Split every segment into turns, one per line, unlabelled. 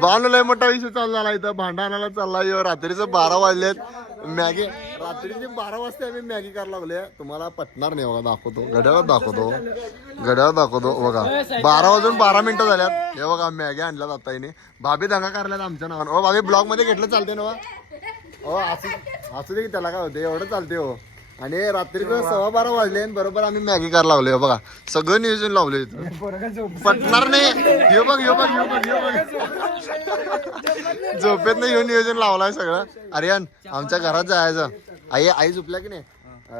भांडलाय लय मोठा विषय चालू झाला इथं. भांडा आणायला चालला. यो रात्रीचं बारा वाजलेत. मॅगी रात्रीचे बारा वाजता आम्ही मॅगी करायला लागले तुम्हाला पटणार नाही बघा दाखवतो. घड्याळात दाखवतो. घड्याळात दाखवतो. बघा बारा वाजून बारा मिनिटं झाल्यात. हे बघा मॅगी आणल्यात आता हिने. भाभी दंगा करल्यात आमच्या नावानं. ओ भाभी ब्लॉगमध्ये घेतलं चालते ना हो असू असू दे की त्याला काय होते एवढं चालते हो. आणि रात्रीचं सव्वा बारा वाजले आणि बरोबर आम्ही मॅगी करायला लागलोय हो बघा. सगळं नियोजन लावलं इथं. पटणार नाही. हे बघ हे बघ हे बघ हे बघ. झोपेत नाही येऊन नियोजन लावलाय सगळं. अरे आमच्या घरात जायचं. आई आई झोपल्या की नाही?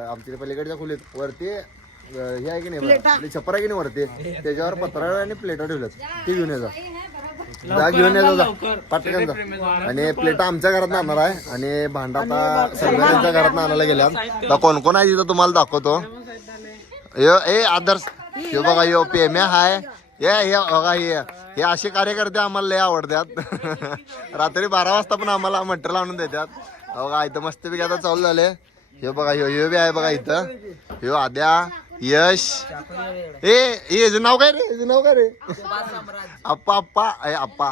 आमच्या पलीकडच्या खोलीत. वरती हे आहे की नाही? आपली छपर आहे की नाही वरती? त्याच्यावर पत्रा आणि प्लेटा ठेवल्यात. ते घेऊन यायचं जा घेऊन यायचं जा पटकन जा. आणि प्लेटा आमच्या घरात आणणार आहे. आणि भांडा आता सगळ्यांच्या घरात आणायला गेल्या आता कोण कोण आहे तिथं तुम्हाला दाखवतो? यो ए आदर्श. यो बघा यो पेम्या हाय. ये हे बघा हे. हे असे कार्यकर्ते आम्हाला लय आवडतात. रात्री बारा वाजता पण आम्हाला मटेरियल आणून देतात. अहो बघा इथं मस्तपैकी आता चालू झाले हे बघा ह्यो ह्यो बी आहे बघा इथं. ह्यो आद्या. यश. ए याचं नाव काय रे? याचं नाव काय रे? अप्पा अप्पा ए अप्पा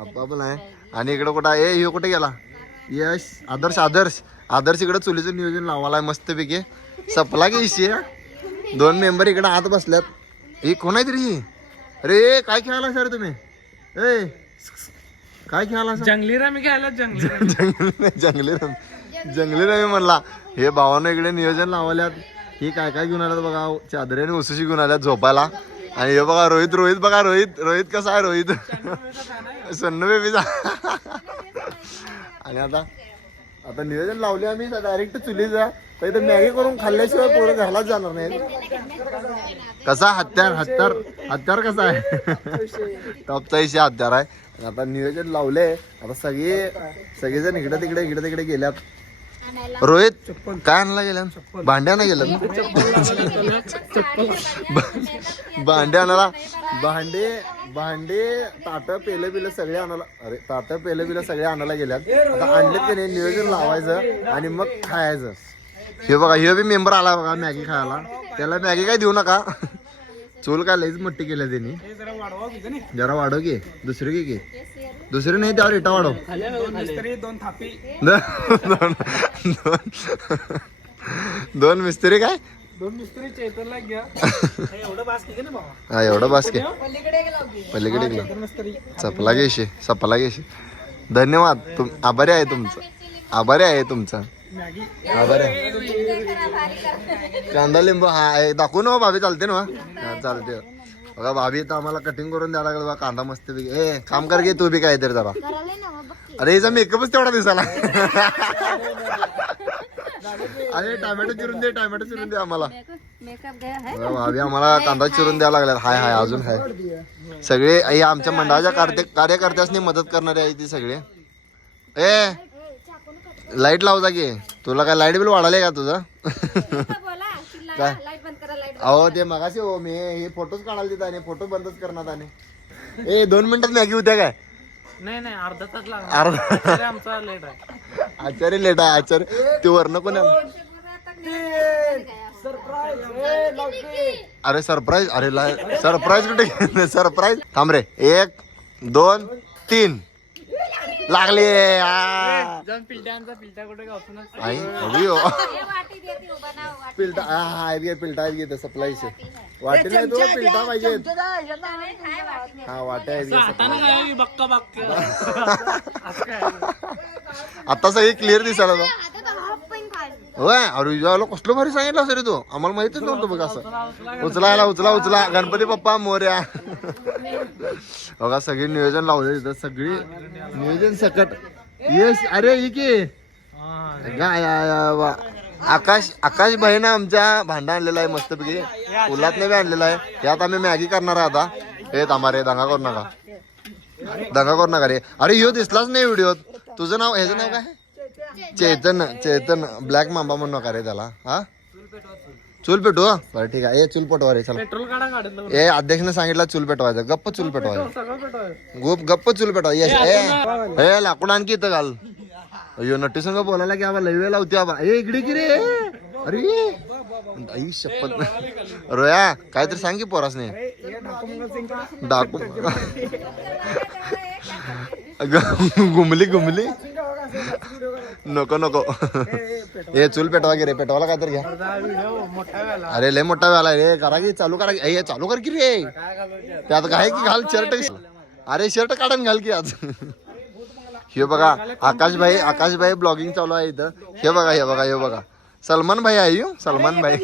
अप्पा पण आहे. आणि इकडं कुठं आहे? ए ह्यो कुठे गेला? यश. आदर्श आदर्श. आदर्श इकडं चुलीचं नियोजन लावायला मस्तपैकी. सपला की दोन मेंबर इकडे आत बसल्यात. हे कोण आहे तरी? ही? अरे काय खेळाला सर तुम्ही? ए काय खेळाला सर
जंगली रमी जंगली
जंगली जंगली रमी जंगली रमी म्हणला. हे भावानं इकडे नियोजन लावल्यात. ही काय काय घेऊन आल्यात बघा? चादरी आणि उसुशी घेऊन आल्यात झोपायला. आणि हे बघा रोहित रोहित बघा रोहित रोहित कसा आहे रोहित? सन्न बेबीचा आणि आता आता नियोजन लावले आम्ही डायरेक्ट चुलीचा. तर मॅगी करून खाल्ल्याशिवाय पोरं घरलाच जाणार नाही कसा? हत्यार हत्यार हत्यार कसा आहे? टॉपचा इशे हत्यार आहे. आता नियोजन लावले आता सगळे सगळेजण इकडे तिकडे इकडे तिकडे गेल्यात. रोहित काय आणला गेला? भांड्यानं गेलं भांडे आणायला? भांडे भांडे ताट पेलं बिलं सगळे आणायला अरे ताट पेलं बिलं सगळे आणायला गेल्यात. आता आणलेत की नाही नियोजन लावायचं आणि मग खायचं. हे बघा हे बी मेंबर आला बघा मॅगी खायला. त्याला मॅगी काय देऊ नका. चूल काय लईच मोठी केल्या त्यांनी.
जरा वाढवा की
की दुसरी घे की. दुसरी नाही त्यावर इटा वाढव.
दोन मिस्त्री दोन थापी.
दोन दोन- दोन मिस्त्री काय?
दोन मिस्त्री चेतनला घ्या. की
हा एवढं बास्के पलीकडे गेला
दोन मिस्त्री.
सपला घेशी सपला घेशी धन्यवाद तुम आभारी आहे तुमचं. आभारी आहे तुमचा. आभारी आहे कांदा लिंबू. हा दाखवू ना भाभी चालते ना चालते. बघा भाभी तर आम्हाला कटिंग करून द्यायला लागलं. बघा कांदा मस्त बी ए काम कर घे तू बी काहीतरी जरा. अरे हिचा मेकअपच तेवढा दिसाला अरे टॅमॅटो चिरून दे टॅमॅटो चिरून दे आम्हाला. भाभी आम्हाला कांदा चिरून द्यायला लागला हाय हाय अजून हाय. सगळे आमच्या मंडळाच्या कार्यकर्त्यासनी मदत करणारे आहे ती सगळे. ए लाइट लाव जा की तुला काय लाइट बिल वाढाले का तुझं?
बोला चिल्ला लाइट बंद करा लाइट
अहो ते मगाशी हो मी हे फोटोच काढायला देत आणि फोटो बंदच करणार आणि. ए दोन मिनिटात मॅगी होत्या काय?
नाही नाही अर्धा तास लागणार.
अर्धा
तरी आमचा लेट आहे.
आचार्य लेट आहे आचार्य. ते वर्ण कोण आहे? अरे सरप्राईज अरे सरप्राईज कुठे सरप्राईज थांब रे. एक दोन तीन. लागले. आई हो
वाटी
पिलटा हा हा घे, पिलटा सप्लायच वाटे नाही. तो पिलटा पाहिजे. हा वाटे आता सगळी क्लिअर दिसायला होय अरे विजयाला कसलं भारी सांगितलं सर तू? आम्हाला माहितीच नव्हतं बघ असं. उचलायला उचला उचला. गणपती बाप्पा मोर्या. बघा सगळी नियोजन लावले तिथं सगळी नियोजन सकट. येस अरे ही की. या- आकाश आकाश भाई ना आमच्या भांडा आणलेला आहे मस्तपैकी. उलातने बी आणलेला आहे. त्यात आम्ही मॅगी करणार आहे आता. हे थांबा रे दंगा करू नका. दंगा करू नका रे. अरे ह्यो दिसलाच नाही व्हिडिओत. तुझं नाव ह्याचं नाव काय? चेतन चेतन ब्लॅक मांबा म्हणून नका रे त्याला. हा? चूल पेटू हा? बरं ठीक आहे. ए चूल पेटवा रे चला.
पेट्रोल काढा काढत
ए अध्यक्षने सांगितलं चूल पेटवायचं. गप्प चूल पेटवायचं
सगळं पेट्रोल
गुप गप्प चूल पेटवा. येस ए ए. लाकूड आणखी इथं घाल. अयो नट्टी संग बोलायला की आबा लई वेळ लावते आबा. ए इकडे की रे? अरे. आई शपथ रोया काहीतरी सांग की पोरासने. डाकू. गुमली गुमली. नको नको. हे चूल पेटवा की रे? पेटवाला काय तर घ्या. अरे लय मोठा वेळा रे. करा की चालू करा हे चालू कर की रे.
काय
त्यात काय की घाल शर्ट अरे शर्ट काढून घाल की आज. हे बघा आकाशभाई आकाशभाई ब्लॉगिंग चालू आहे इथं. हे बघा हे बघा हे बघा. सलमान भाई आहे सलमान भाई.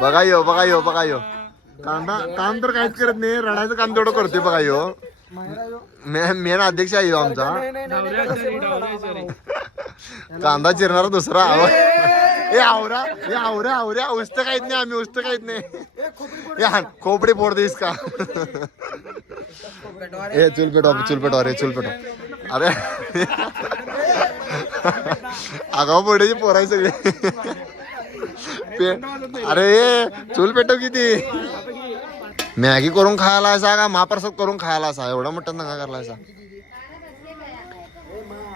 बघा यो बघा यो बघा यो कांदा काम तर काहीच करत नाही. रडायचं काम तेवढं करतोय बघा यो मेन अध्यक्ष आहे ह्यो आमचा. कांदा चिरणारा दुसरा. आव ए आवरा ए आवऱ्या आवऱ्या उस्त काहीत नाही आम्ही उस्त काहीत नाही. ए हाण खोपडी फोड देस का? ए चूल पेटवा चूल पेटवा रे चूल पेटवा अरे आगाव पोड्याची पोराय सगळे. पे- अरे चूल पेटव किती? मॅगी करून खायला असा का महाप्रसाद करून खायला असा एवढा मोठा नका करायला असा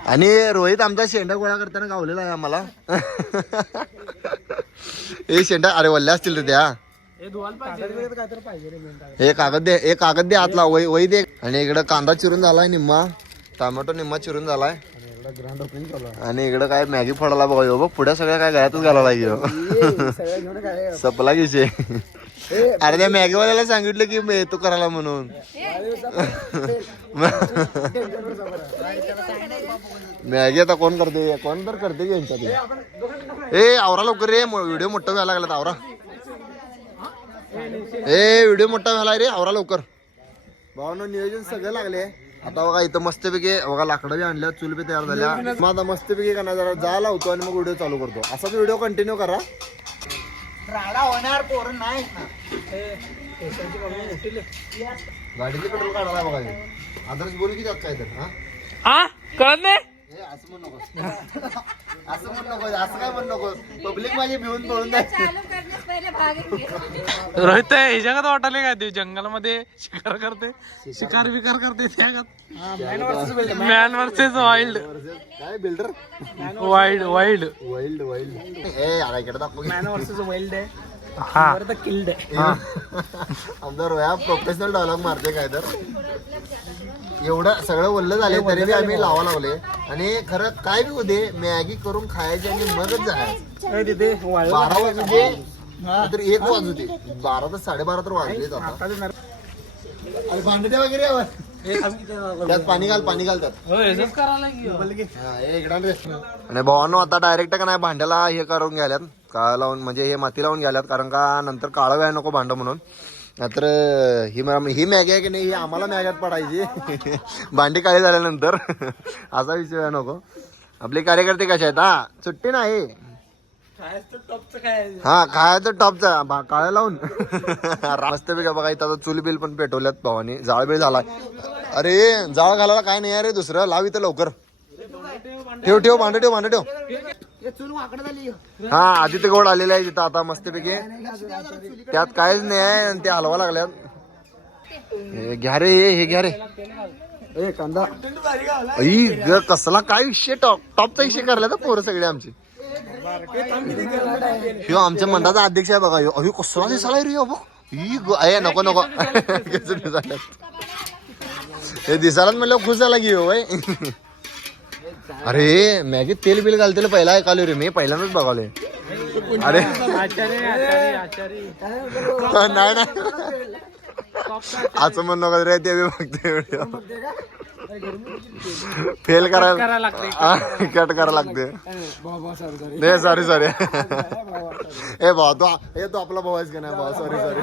आणि रोहित आमचा शेंडा गोळा करताना गावलेला आहे आम्हाला. हे शेंडा अरे वल्ल्या असतील रे त्या
हे
कागद दे हे कागद दे आतला वही वही दे. आणि इकडं कांदा चिरून झालाय निम्मा. टोमॅटो निम्मा चिरून झालाय. आणि इकडं काय मॅगी फोडायला बघा बघ पुढे सगळ्या काय गळ्यातच घालायला सपला घेशे अरे त्या मॅगीवाल्याला सांगितलं की मे- तू करायला म्हणून. मॅगी आता कोण करते? कोण तर करते यांच्यात? ए आवरा लवकर रे व्हिडिओ मोठा व्हायला लागला आवरा. ए व्हिडिओ मोठा व्हायला रे आवरा लवकर. भावानं नियोजन सगळं लागले आता बघा इथं मस्तपैकी बघा लाकडं बी आणल्या चूल बी तयार झाल्या. मग आता मस्तपैकी का नाही जरा जा लावतो आणि मग व्हिडिओ चालू करतो. असाच व्हिडिओ कंटिन्यू करा. गाडीचे पेट्रोल काढायला बघा हे. आदर्श बोल की त्यात काय तर हा?
हा कळत नाही?
ए, असं म्हण नको असं म्हण नको असं काय म्हण नको पब्लिक माझी भिवून पळून जाय
चालू करण्यास पहिले भाग घे.
रोहित ह्याच्यात वाटायला काय ते? जंगलामध्ये शिकार करते शिकार बिकार करते त्याच्यात मॅन वर्सेस वाईल्ड
काय बिल्डर
वाईल्ड वाईल्ड
वाईल्ड वाईल्ड ए अरे इकडे दाखव.
मॅन वर्सेस वाईल्ड आहे. हा. किल्ड
आमचा रोया प्रोफेशनल डायलॉग मारते काय तर. एवढं सगळं वल्ल झाले तरी आम्ही लावा लावले. आणि खरं काय बी होते मॅगी करून खायची आणि मगच जायचं. बारा वाजू दे तर एक वाजू दे बारा तर साडेबारा तर वाजलेच आता अरे भांडे वगैरे. त्यात पाणी घाल पाणी घाल त्यात.
हो हेच करायला की
हा, ए, इकडं आण भावानो आता डायरेक्ट का नाही भांड्याला हे करून घ्याल्यात काळा लावून म्हणजे हे माती लावून घ्याल्यात कारण का नंतर काळं व्हायला नको भांड म्हणून. नाहीतर ही ही मॅगी आहे की नाही ही आम्हाला मॅग्यात पडायची. भांडी काळी झाल्यानंतर. असा विषय आहे नको. आपले कार्यकर्ते कसे आहेत हा? सुट्टी नाही. हा खायचं टॉपचा. काळ्या लावून. मस्त बी बघा इथं चूल बिल पण पेटवल्यात भावानी. जाळ बिळ झाला अरे जाळ घालायला काय नाही अरे दुसरं. लाव इथं लवकर. ठेव ठेव भांड ठेव भांड ठेव. हा आधी ते गोड आलेले आहे तिथं आता मस्तपैकी. त्यात काहीच नाही आहे आणि ते हलवा लागल्यात. हे घ्या रे हे हे घ्या रे. कांदा. ग कसला काय विषय? टॉप टॉपचा विषय करला तर पोरं सगळे आमची. ह्यो आमच्या मंडळाचा अध्यक्ष आहे बघा. ह्यो अहो कसला दिसाला रे ह्यो ई ग- ए नको नको. कसं दिसायला हे दिसायलाच म्हणलं खुश झाला की ह्यो होय अरे मॅगी तेल बिल घालते पहिला ऐकालो रे मी पहिल्यांदाच बघालोय. अरे.
आचारी आचारी आचारी
नाही नाही. असं म्हण नको रे ते बी बघते फेल करायला कट करायला लागते सॉरी सॉरी ए भाऊ तू ए तू आपला भाऊ आहेस का नाही भाऊ सॉरी सॉरी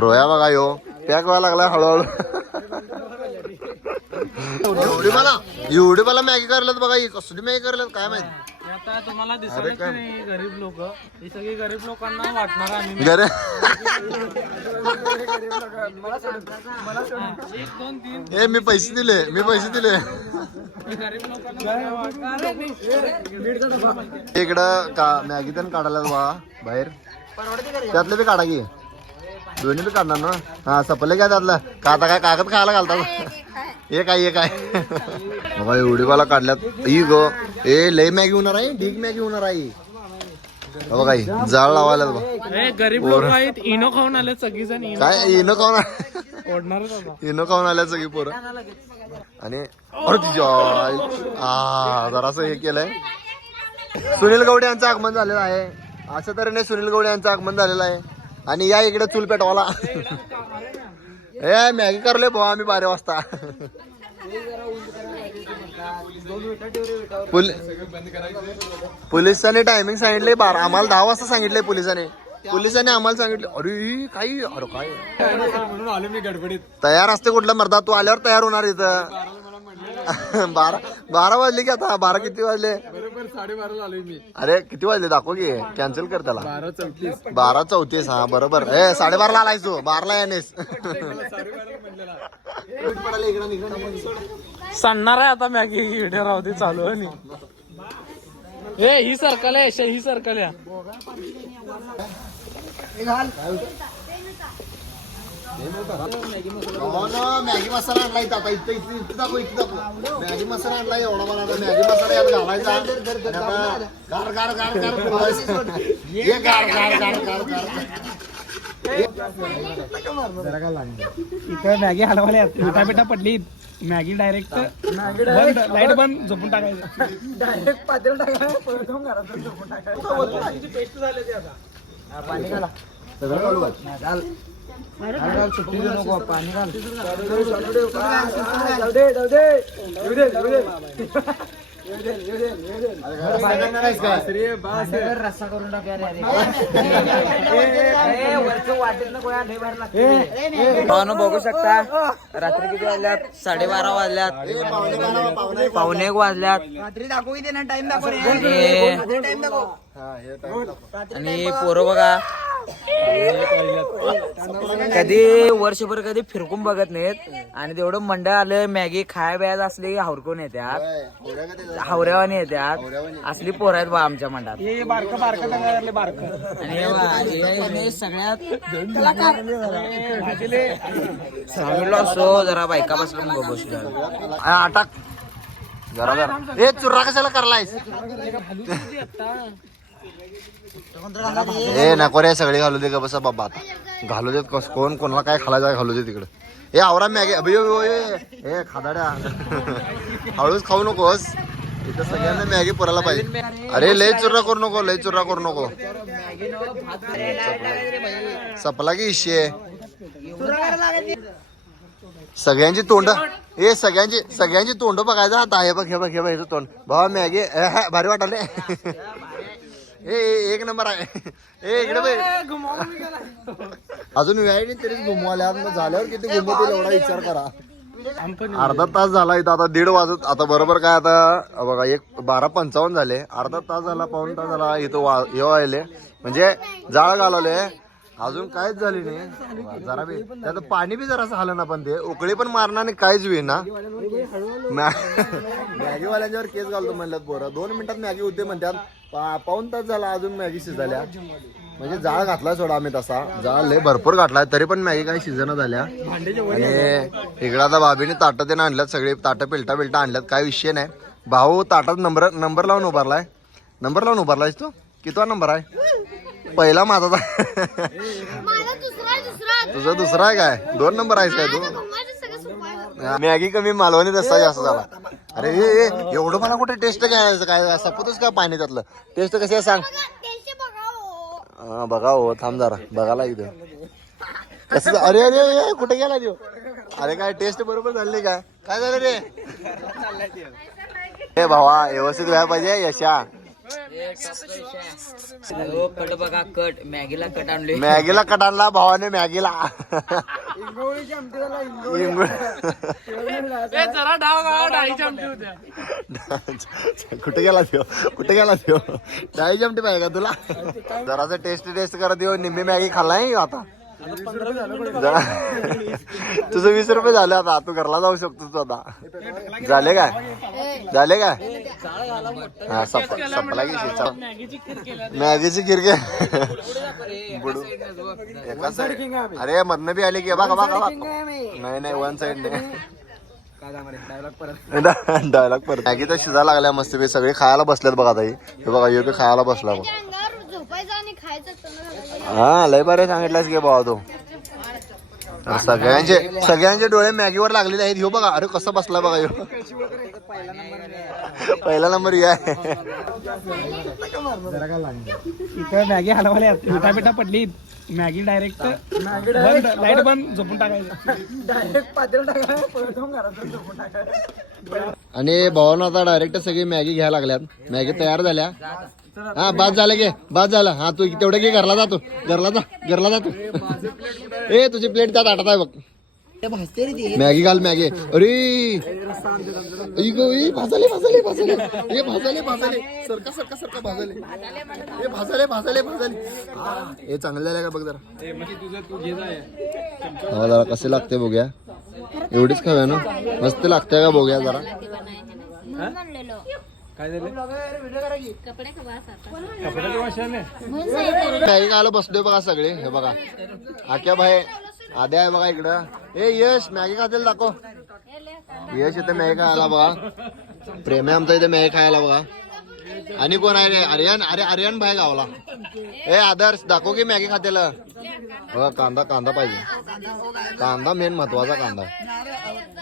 रोया बघा यो. पॅक व्हायला लागला हळूहळू. एवढी मला एवढी मला मॅगी करल्यात बघा ही कसली मॅगी करल्यात काय माहीत?
आता तुम्हाला नाही गरीब लोक. ही सगळी गरीब लोकांना वाटणार आम्ही
घरे
एक दोन तीन.
ए मी पैसे दिले मी पैसे दिले.
गरीब लोकांना
इकडं का मॅगी पण काढायला बा बाहेर. त्यातले बी काढा की. दोन्ही बी काढणार ना? हा सपले काय त्यातलं. का आता काय कागद खायला घालतात? हे काय हे काय? बाबा एवढी बाला काढल्यात. ई गो. ए लय मॅगी होणार आहे? ढीक मॅगी होणार आहे. हे बघा ही जाळ लावायला
ए गरीब लोक आहेत. इनो खाऊन आले सगळी जण इनो
काय? इनो खाऊन आ-
ओढणारच आता
इनो खाऊन आल्या सगळी पोरं. आणि अरे तिच्या आई- आ जरासं हे केलंय. सुनील गवडे यांचं आगमन झालेलं आहे. अशा तऱ्हेने सुनील गवडे यांचं आगमन झालेलं आहे. आणि या इकडे चूल पेटवाला ए मॅगी करले भाऊ आम्ही बारा वाजता. पोलिसांनी टायमिंग सांगितले बारा. आम्हाला दहा वाजता सांगितले पोलिसांनी. पोलिसांनी आम्हाला सांगितलं अरे काही अरे काय?
म्हणून मी गडबडीत
तयार असते कुठला मर्दा तू आल्यावर तयार होणार इथं. बारा बारा वाजले की आता बारा किती वाजले?
बरोबर साडेबाराला आलोय मी.
अरे किती वाजले? दाखव की. कॅन्सल कर त्याला.
बारा चौतीस.
बारा चौतीस हा बरोबर. ए साडेबाराला आलायस तू. बाराला येणेस
सांगणार आहे आता मॅगी. व्हिडिओ राहू दे चालू आणि. ए ही सर्कल आहे ही सर्कल या
मॅगी मसाला आणला इथं आता इथं इथं इथं दाखव इथं दाखव मॅगी मसाला आणला एवढा मला आता मॅगी मसाला यात घालायचा गार गार गार गार गार गार गार गार गार
इथं मॅगी हलवाल्या पिठा पिठा पडली मॅगी डायरेक्ट बंद लाइट बंद झोपून टाकायचं डायरेक्ट पातेल टाकायचं परत जाऊन घरात झोपून टाकायचं पेस्ट झाले ते आता
सगळं घालू. का?
बघू शकता. रात्री किती वाजल्यात? साडेबारा वाजल्यात. पावणे एक वाजल्यात. आणि- आणि पोरं बघा. कधी वर्षभर कधी फिरकून बघत नाहीत. आणि तेवढं मंडळ आलं मॅगी खाया बियायला असली की हावरकून येत्यात.
एवढ्या का ते-
हावऱ्यावानी येत्यात. असली पोरं आहेत बा आमच्या मंडळात.
हे बारकं बारकं टाकायला बारकं.
आणि हे बघा, हे- हे सगळ्यात असो जरा बायका बसल्या
आ, अटक जरा जरा. ए चुर्रा कशाला करलायस? ए नको रे सगळे घालू दे का बसा बाबा आता. घालू देत कस कोण कोणाला काय खायला घालू दे तिकडे ए आवरा मॅगी अबे, अबे, ए खादाड्या हळूच खाऊ नकोस इथं सगळ्यांना मॅगी पुरायला पाहिजे अरे लय चुर्रा करू नको लय चुर्रा करू नको सपला की इशे सगळ्यांची तोंड ए सगळ्यांची सगळ्यांची तोंड बघायचं आता हे बघ हे बघ हे बघ तोंड भावा मॅगी भारी वाटाले ए एक नंबर आहे. ए इकडे बघ. अजून वेळ नाही तरी घुमवाल्या मग झाल्यावर किती घुमवतील एवढा विचार करा. अर्धा तास झाला इथं आता दीड वाजत आता बरोबर काय आता बघा एक बारा पंचावन्न झाले. अर्धा तास झाला पाऊन तास झाला इथं वा हे व्हायले. म्हणजे जाळ घालवले. अजून काहीच झाली नाही. जरा बी त्यात पाणी बी जरासं आलं ना पण ते. उकळी पण मारणार नाही काहीच होईल ना. मॅगीवाल्यांच्यावर केस घालतो म्हणल्यात पोरं. दोन मिनिटात मॅगी होते म्हणतात. पाऊन तास झाला अजून मॅगी शिजाल्या. म्हणजे जाळ घातला सोडा आम्ही तसा. जाळ लय भरपूर घातलाय तरी पण मॅगी काही शिजन झाल्या. आणि इकडं आता भाभीने ताटं ते आणल्यात सगळे. ताटं पिलटा बिलटा आणल्यात काय विषय नाही. भाऊ ताटात नंबर नंबर लावून उभारलाय. नंबर लावून उभारलायस तू? कितवा नंबर आहे? पहिला माझा तुझा दुसरा आहे काय? दोन नंबर आहेस काय तू?
माझं सगळं सोपं
मॅगी कमी मालवणी रस्ता जास्त झाला. अरे एवढं मला कुठे टेस्ट काय काय सपतच काय पाणी त्यातलं? टेस्ट कशी आहे सांग.
हो.
हा, बघा हो थांब जरा. बघायला इथं. कसं अरे अरे अरे, कुठे गेला देऊ अरे काय टेस्ट बरोबर झाली काय काय झालं रे? हे भावा व्यवस्थित व्हायला पाहिजे यशा.
हो, कट बघा कट. मॅगीला कट आणले
मॅगीला कट आणला भावाने मॅगीला. कुठे गेला देव कुठे गेला देव डाळी जमटी पाहिजे का तुला? जरासं टेस्ट टेस्ट करत येऊ निम्मी मॅगी खाल्लाय आता? तुझं वीस रुपये झाले आता तू घरला जाऊ शकतो तू आता. झाले काय? झाले काय? हा सप सपला की.
मॅगीची
गिरगे बुडू. एका. अरे मधनं बी आली की बघा बघा. नाही नाही वन साइड नाही. डायलॉग परत. मॅगी तर शिजायला लागल्या मस्त बी सगळे खायला बसल्यात बघा ताई. हे बघा बी खायला बसला बघ. हा लय बरे सांगितलंस की भावा तू. सगळ्यांचे सगळ्यांचे डोळे मॅगीवर लागलेले आहेत. ह्यो बघा अरे कसं बसला बघा ह्यो. पहिला नंबर या
इथं मॅगी हलवाल्या पिठा पिठा पडली. मॅगी डायरेक्ट बंद लाइट बंद झोपून टाकायचं. डायरेक्ट पातेल टाकायचं परत जाऊन घरात जाऊन झोपून टाकायचं
आणि भावानं आता डायरेक्ट सगळी मॅगी घ्यायला लागल्यात. मॅगी तयार झाल्या. हा बाद झालं घे बाद झालं. हा तू तेवढं घे घरला जातो घरला जा घरला जातो ए तुझी प्लेट त्यात आटत आहे बघ. मॅगी घाल मॅगी. अरे. गो, भाजले भाजले भाजले. ए भाजले भाजले. सरका सरका सरका भाजले. ए भाजले भाजले भाजले. आ, हे चांगलं आहे का बघ जरा. हा जरा कसे लागते बघूया. एवढीच खाव्या ना? मस्त लागते का बघूया जरा? मॅगी खायला बसलोय बघा सगळे. हे बघा. आक्या भाई आद्या आहे बघा इकडं. ए यश मॅगी खातील दाखव. यश इथे मॅगी खायला बघा. प्रेम आहे आमचा इथे मॅगी खायला बघा. आणि कोण आहे रे? आर्यन अरे आर्यन भाई गावला. ए आदर्श दाखव की मॅगी खातेल. बघा कांदा कांदा पाहिजे. कांदा मेन महत्त्वाचा कांदा.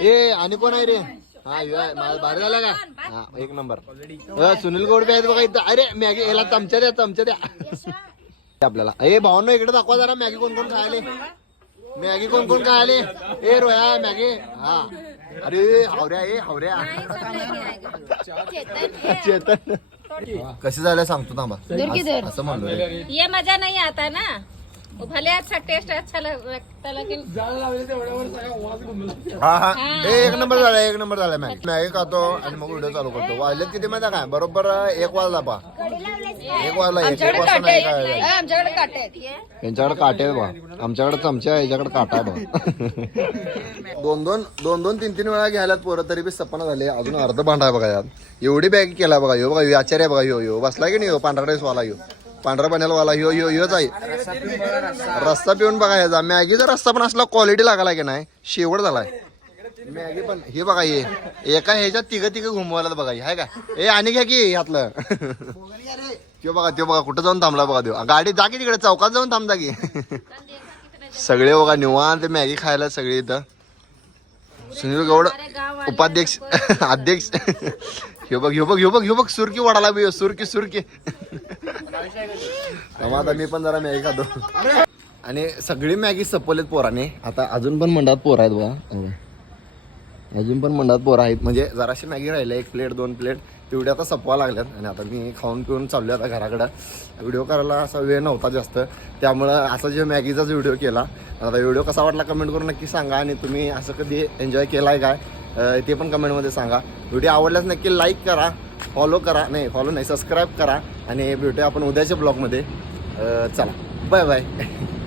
ए आणि कोण आहे रे? हा. मला भारी झाला का? हा एक नंबर. अ, सुनील गोडबे आहेत बघा इथं. अरे मॅगी याला चमच्या द्या चमच्या द्या. आपल्याला. ए भावांनो इकडे दाखवा जरा मॅगी कोण कोण खायले? मॅगी कोण कोण खायले? ए रोया मॅगी. हा. अरे हावऱ्या ए हावऱ्या. चेतन कशी झालं सांगतो थांबा. असं- असं म्हणलो रे.
ये मजा नहीं आता ना? भले अच्छा टेस्ट अच्छा लगता लेकिन
हा हा. ए, एक नंबर झाला एक नंबर झाला मॅगी मॅगी खातो आणि मग व्हिडिओ चालू करतो. वाजले किती माहिती आहे काय? बरोबर एक वाजला पा एक वाजला एक एक वाजता नाही काय?
आमच्याकडे काटे आहेत.
यांच्याकडे काटे आहे बा. आमच्याकडे चमचे आहे याच्याकडे काटा आहे बा. दोन दोन दोन दोन तीन तीन वेळा घ्यायला पोरं तरी बी सपना झाले. अजून अर्ध भांडा आहे बघा यात. एवढी बॅग केला बघा यो बघा यो आचार्य बघा यो यो. बसला की नाही यो? पांढरा ड्रेस वाला यो. पांढरा पाण्याला वाला ह्यो ह्यो ह्योच आहे. रस्ता पिऊन बघा याचा. मॅगीचा रस्ता पण असला क्वालिटी लागला की नाही शेवट झालाय. मॅगी पण हे बघा हे एका ह्याच्यात तिघ तिघ घुमवायला बघा हे आहे का? ए आणि घ्या की ह्यातलं. त्यो बघा त्यो बघा कुठं जाऊन थांबला बघा देऊ गाडी जा की तिकडे चौकात जाऊन थांबता की. सगळे बघा निवांत मॅगी खायला सगळे इथं. सुनील गौड उपाध्यक्ष अध्यक्ष. ह्यो बघ ह्यो बघ ह्यो बघ ह्यो बघ सुरकी वाढाला बी सुरकी सुरकी. आता मी पण जरा मॅगी खातो. आणि सगळी मॅगी सपवलेत पोराने. आता अजून पण मंडात पोर आहेत बघा. अजून पण मंडात पोर आहेत. म्हणजे जराशी मॅगी राहिल्या एक प्लेट दोन प्लेट तेवढ्या आता सपवा लागल्यात. आणि आता मी खाऊन पिऊन चाललो आता घराकडं. व्हिडिओ करायला असा वेळ नव्हता जास्त. त्यामुळं असा जे मॅगीचाच व्हिडिओ केला. आता व्हिडिओ कसा वाटला कमेंट करून नक्की सांगा आणि तुम्ही असं कधी एन्जॉय केला आहे काय? ते पण कमेंटमध्ये सांगा. व्हिडिओ आवडल्यास नक्की लाईक करा फॉलो करा नाही फॉलो नाही सबस्क्राईब करा आणि भेटूया आपण उद्याच्या ब्लॉगमध्ये चला. Bye bye